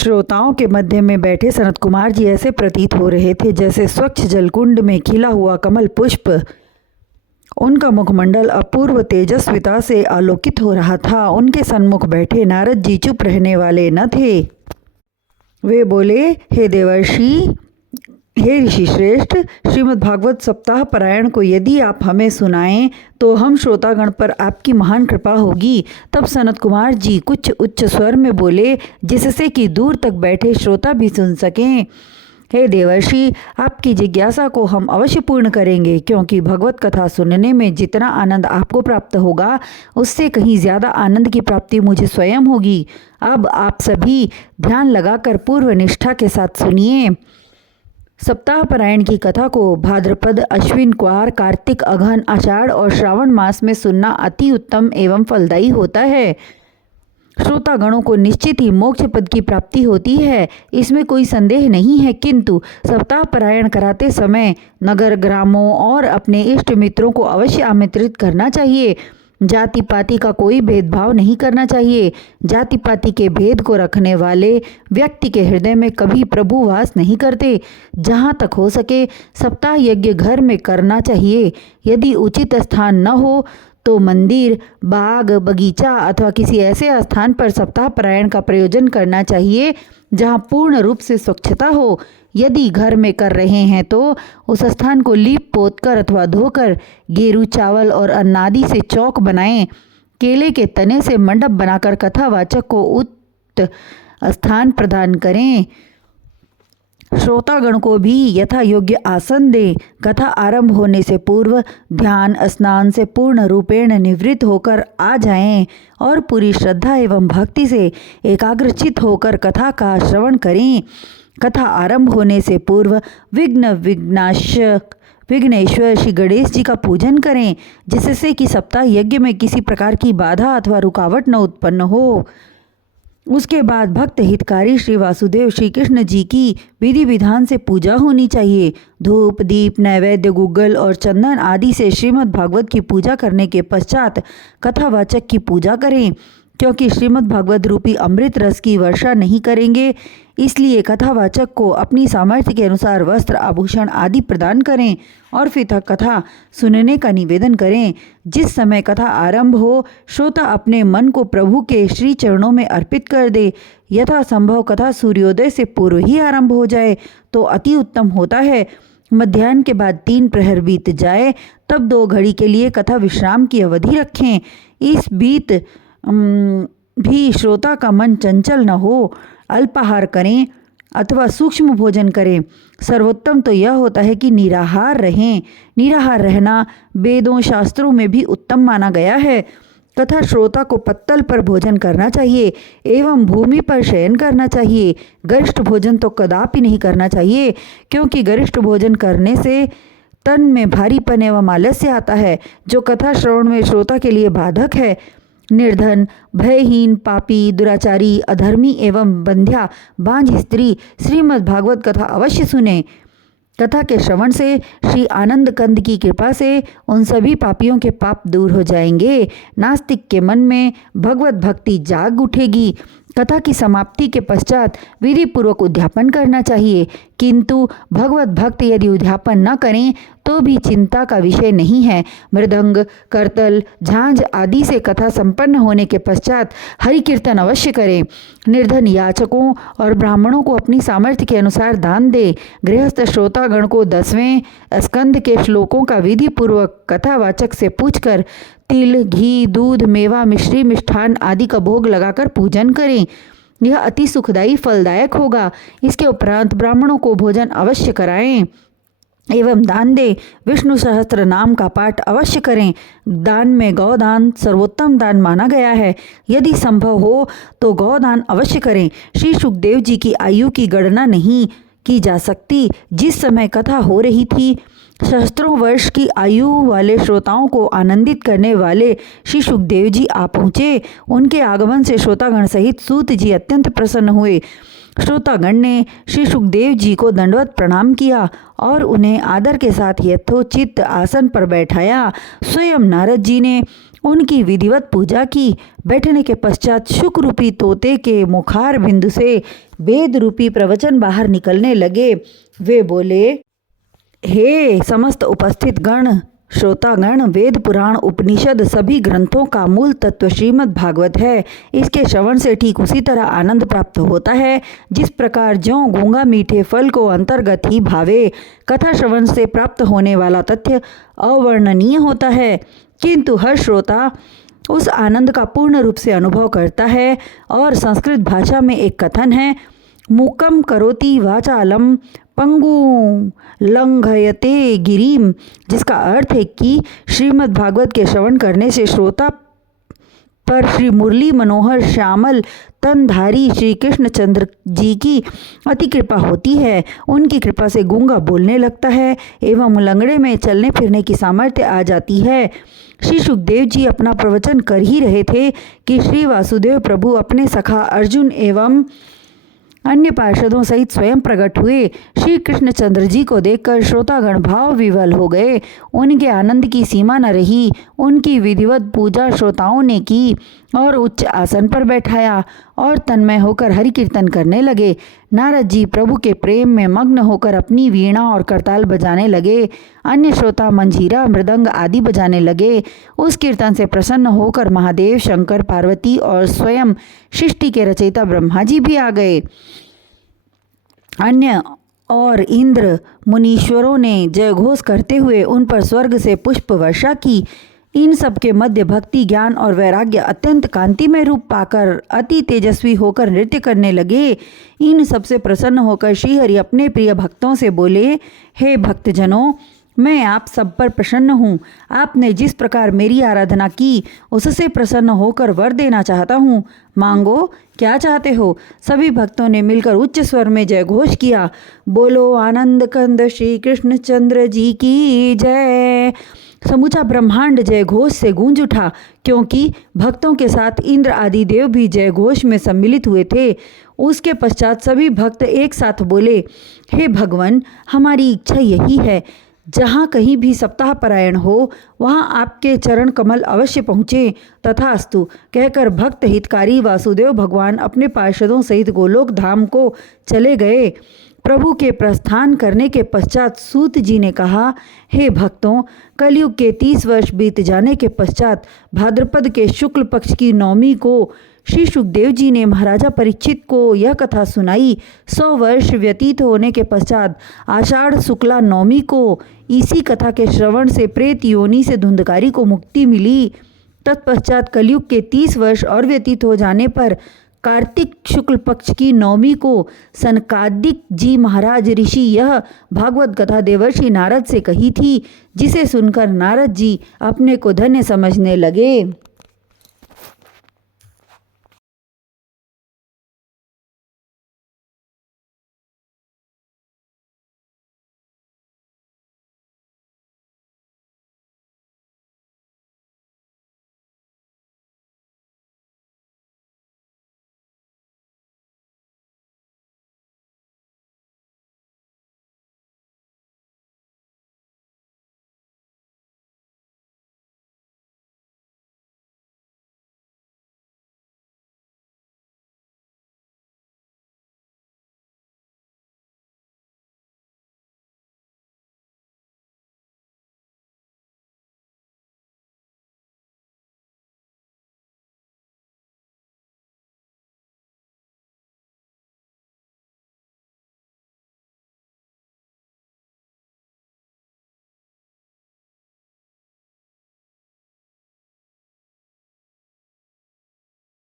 श्रोताओं के मध्य में बैठे सनत कुमार जी ऐसे प्रतीत हो रहे थे जैसे स्वच्छ जलकुंड में खिला हुआ कमल पुष्प। उनका मुखमंडल अपूर्व तेजस्विता से आलोकित हो रहा था। उनके सन्मुख बैठे नारद जी चुप रहने वाले न थे। वे बोले, हे देवर्षि, हे ऋषि श्रेष्ठ, श्रीमद् भागवत सप्ताह पारायण को यदि आप हमें सुनाएं तो हम श्रोतागण पर आपकी महान कृपा होगी। तब सनत कुमार जी कुछ उच्च स्वर में बोले, जिससे कि दूर तक बैठे श्रोता भी सुन सकें। हे देवर्षि, आपकी जिज्ञासा को हम अवश्य पूर्ण करेंगे, क्योंकि भगवत कथा सुनने में जितना आनंद आपको प्राप्त होगा उससे कहीं ज़्यादा आनंद की प्राप्ति मुझे स्वयं होगी। अब आप सभी ध्यान लगाकर पूर्व निष्ठा के साथ सुनिए। सप्ताह पारायण की कथा को भाद्रपद, अश्विन, क्वार, कार्तिक, अगहन, आषाढ़ और श्रावण मास में सुनना अति उत्तम एवं फलदायी होता है। श्रोतागणों को निश्चित ही मोक्ष पद की प्राप्ति होती है, इसमें कोई संदेह नहीं है। किंतु सप्ताह पारायण कराते समय नगर ग्रामों और अपने इष्ट मित्रों को अवश्य आमंत्रित करना चाहिए। जाति पाति का कोई भेदभाव नहीं करना चाहिए। जाति पाति के भेद को रखने वाले व्यक्ति के हृदय में कभी प्रभु वास नहीं करते। जहाँ तक हो सके सप्ताह यज्ञ घर में करना चाहिए। यदि उचित स्थान न हो तो मंदिर, बाग, बगीचा अथवा किसी ऐसे स्थान पर सप्ताह पारायण का प्रयोजन करना चाहिए जहाँ पूर्ण रूप से स्वच्छता हो। यदि घर में कर रहे हैं तो उस स्थान को लीप पोत कर अथवा धोकर गेरू, चावल और अन्नादि से चौक बनाएं। केले के तने से मंडप बनाकर कथावाचक को उक्त स्थान प्रदान करें। श्रोतागण को भी यथा योग्य आसन दें। कथा आरंभ होने से पूर्व ध्यान स्नान से पूर्ण रूपेण निवृत्त होकर आ जाएं और पूरी श्रद्धा एवं भक्ति से एकाग्रचित होकर कथा का श्रवण करें। कथा आरंभ होने से पूर्व विघ्नेश्वर श्री गणेश जी का पूजन करें, जिससे कि सप्ताह यज्ञ में किसी प्रकार की बाधा अथवा रुकावट न उत्पन्न हो। उसके बाद भक्त हितकारी श्री वासुदेव श्री कृष्ण जी की विधि विधान से पूजा होनी चाहिए। धूप, दीप, नैवेद्य, गुग्गल और चंदन आदि से श्रीमद् भागवत की पूजा करने के पश्चात कथावाचक की पूजा करें। क्योंकि श्रीमद् भागवत रूपी अमृत रस की वर्षा नहीं करेंगे, इसलिए कथावाचक को अपनी सामर्थ्य के अनुसार वस्त्र, आभूषण आदि प्रदान करें और फिर कथा सुनने का निवेदन करें। जिस समय कथा आरंभ हो, श्रोता अपने मन को प्रभु के श्री चरणों में अर्पित कर दे। यथा संभव कथा सूर्योदय से पूर्व ही आरंभ हो जाए तो अति उत्तम होता है। मध्याह्न के बाद 3 प्रहर बीत जाए तब 2 घड़ी के लिए कथा विश्राम की अवधि रखें। इस बीच भी श्रोता का मन चंचल न हो। अल्पाहार करें अथवा सूक्ष्म भोजन करें। सर्वोत्तम तो यह होता है कि निराहार रहें। निराहार रहना वेदों शास्त्रों में भी उत्तम माना गया है। तथा श्रोता को पत्तल पर भोजन करना चाहिए एवं भूमि पर शयन करना चाहिए। गरिष्ठ भोजन तो कदापि नहीं करना चाहिए, क्योंकि गरिष्ठ भोजन करने से तन में भारीपन एवं आलस्य आता है, जो कथा श्रवण में श्रोता के लिए बाधक है। निर्धन, भयहीन, पापी, दुराचारी, अधर्मी एवं बंध्या बांझ स्त्री श्रीमद् भागवत कथा अवश्य सुने। कथा के श्रवण से श्री आनंद कंद की कृपा से उन सभी पापियों के पाप दूर हो जाएंगे। नास्तिक के मन में भगवत भक्ति जाग उठेगी। कथा की समाप्ति के पश्चात विधि पूर्वक उद्यापन करना चाहिए, किंतु भगवत भक्त यदि उद्यापन न करें तो भी चिंता का विषय नहीं है। मृदंग, करतल, झांझ आदि से कथा संपन्न होने के पश्चात हरि कीर्तन अवश्य करें। निर्धन याचकों और ब्राह्मणों को अपनी सामर्थ्य के अनुसार दान दे। गृहस्थ श्रोतागण को 10वें स्कंद के श्लोकों का विधि पूर्वक कथावाचक से पूछकर तिल, घी, दूध, मेवा, मिश्री, मिष्ठान आदि का भोग लगाकर पूजन करें। यह अति सुखदायी फलदायक होगा। इसके उपरांत ब्राह्मणों को भोजन अवश्य कराएं एवं दान दे। विष्णु सहस्त्र नाम का पाठ अवश्य करें। दान में गौदान सर्वोत्तम दान माना गया है। यदि संभव हो तो गौदान अवश्य करें। श्री सुखदेव जी की आयु की गणना नहीं की जा सकती। जिस समय कथा हो रही थी, सहस्त्रों वर्ष की आयु वाले श्रोताओं को आनंदित करने वाले श्री सुखदेव जी आ पहुँचे। उनके आगमन से श्रोतागण सहित सूत जी अत्यंत प्रसन्न हुए। श्रोतागण ने श्री सुखदेव जी को दंडवत प्रणाम किया और उन्हें आदर के साथ यथोचित आसन पर बैठाया। स्वयं नारद जी ने उनकी विधिवत पूजा की। बैठने के पश्चात शुक रूपी तोते के मुखार बिंदु से वेद रूपी प्रवचन बाहर निकलने लगे। वे बोले, हे समस्त उपस्थित गण, श्रोतागण, वेद पुराण उपनिषद सभी ग्रंथों का मूल तत्व श्रीमद् भागवत है। इसके श्रवण से ठीक उसी तरह आनंद प्राप्त होता है जिस प्रकार ज्यों गूंगा मीठे फल को अंतर्गत ही भावे। कथा श्रवण से प्राप्त होने वाला तथ्य अवर्णनीय होता है, किंतु हर श्रोता उस आनंद का पूर्ण रूप से अनुभव करता है। और संस्कृत भाषा में एक कथन है, मूकम करोति वाचालम पंगु लंघयते गिरीम, जिसका अर्थ है कि श्रीमद् भागवत के श्रवण करने से श्रोता पर श्री मुरली मनोहर श्यामल तनधारी श्री कृष्णचंद्र जी की अति कृपा होती है। उनकी कृपा से गूंगा बोलने लगता है एवं लंगड़े में चलने फिरने की सामर्थ्य आ जाती है। श्री सुखदेव जी अपना प्रवचन कर ही रहे थे कि श्री वासुदेव प्रभु अपने सखा अर्जुन एवं अन्य पार्षदों सहित स्वयं प्रकट हुए। श्री कृष्णचंद्र जी को देखकर श्रोतागण भाव विवल हो गए। उनके आनंद की सीमा न रही। उनकी विधिवत पूजा श्रोताओं ने की और उच्च आसन पर बैठाया और तन्मय होकर हरि कीर्तन करने लगे। नारद जी प्रभु के प्रेम में मग्न होकर अपनी वीणा और करताल बजाने लगे। अन्य श्रोता मंजीरा, मृदंग आदि बजाने लगे। उस कीर्तन से प्रसन्न होकर महादेव, शंकर, पार्वती और स्वयं सृष्टि के रचयिता ब्रह्मा जी भी आ गए। अन्य और इंद्र मुनीश्वरों ने जयघोष करते हुए उन पर स्वर्ग से पुष्प वर्षा की। इन सब के मध्य भक्ति, ज्ञान और वैराग्य अत्यंत कांतिमय रूप पाकर अति तेजस्वी होकर नृत्य करने लगे। इन सब से प्रसन्न होकर श्रीहरि अपने प्रिय भक्तों से बोले, हे भक्तजनों, मैं आप सब पर प्रसन्न हूँ। आपने जिस प्रकार मेरी आराधना की उससे प्रसन्न होकर वर देना चाहता हूँ। मांगो, क्या चाहते हो? सभी भक्तों ने मिलकर उच्च स्वर में जय घोष किया। बोलो आनंद कंद श्री कृष्णचंद्र जी की जय। समूचा ब्रह्मांड जय घोष से गूंज उठा, क्योंकि भक्तों के साथ इंद्र आदि देव भी जय घोष में सम्मिलित हुए थे। उसके पश्चात सभी भक्त एक साथ बोले, हे भगवान, हमारी इच्छा यही है, जहाँ कहीं भी सप्ताह परायण हो वहाँ आपके चरण कमल अवश्य पहुँचे। तथास्तु कहकर भक्त हितकारी वासुदेव भगवान अपने पार्षदों सहित गोलोक धाम को चले गए। प्रभु के प्रस्थान करने के पश्चात सूत जी ने कहा, हे भक्तों, कलयुग के 30 वर्ष बीत जाने के पश्चात भाद्रपद के शुक्ल पक्ष की नवमी को श्री सुखदेव जी ने महाराजा परीक्षित को यह कथा सुनाई। 100 वर्ष व्यतीत होने के पश्चात आषाढ़ शुक्ला नवमी को इसी कथा के श्रवण से प्रेत योनि से धुंधकारी को मुक्ति मिली। तत्पश्चात कलयुग के 30 वर्ष और व्यतीत हो जाने पर कार्तिक शुक्ल पक्ष की नवमी को सनकादिक जी महाराज ऋषि यह भागवत कथा देवर्षि नारद से कही थी, जिसे सुनकर नारद जी अपने को धन्य समझने लगे।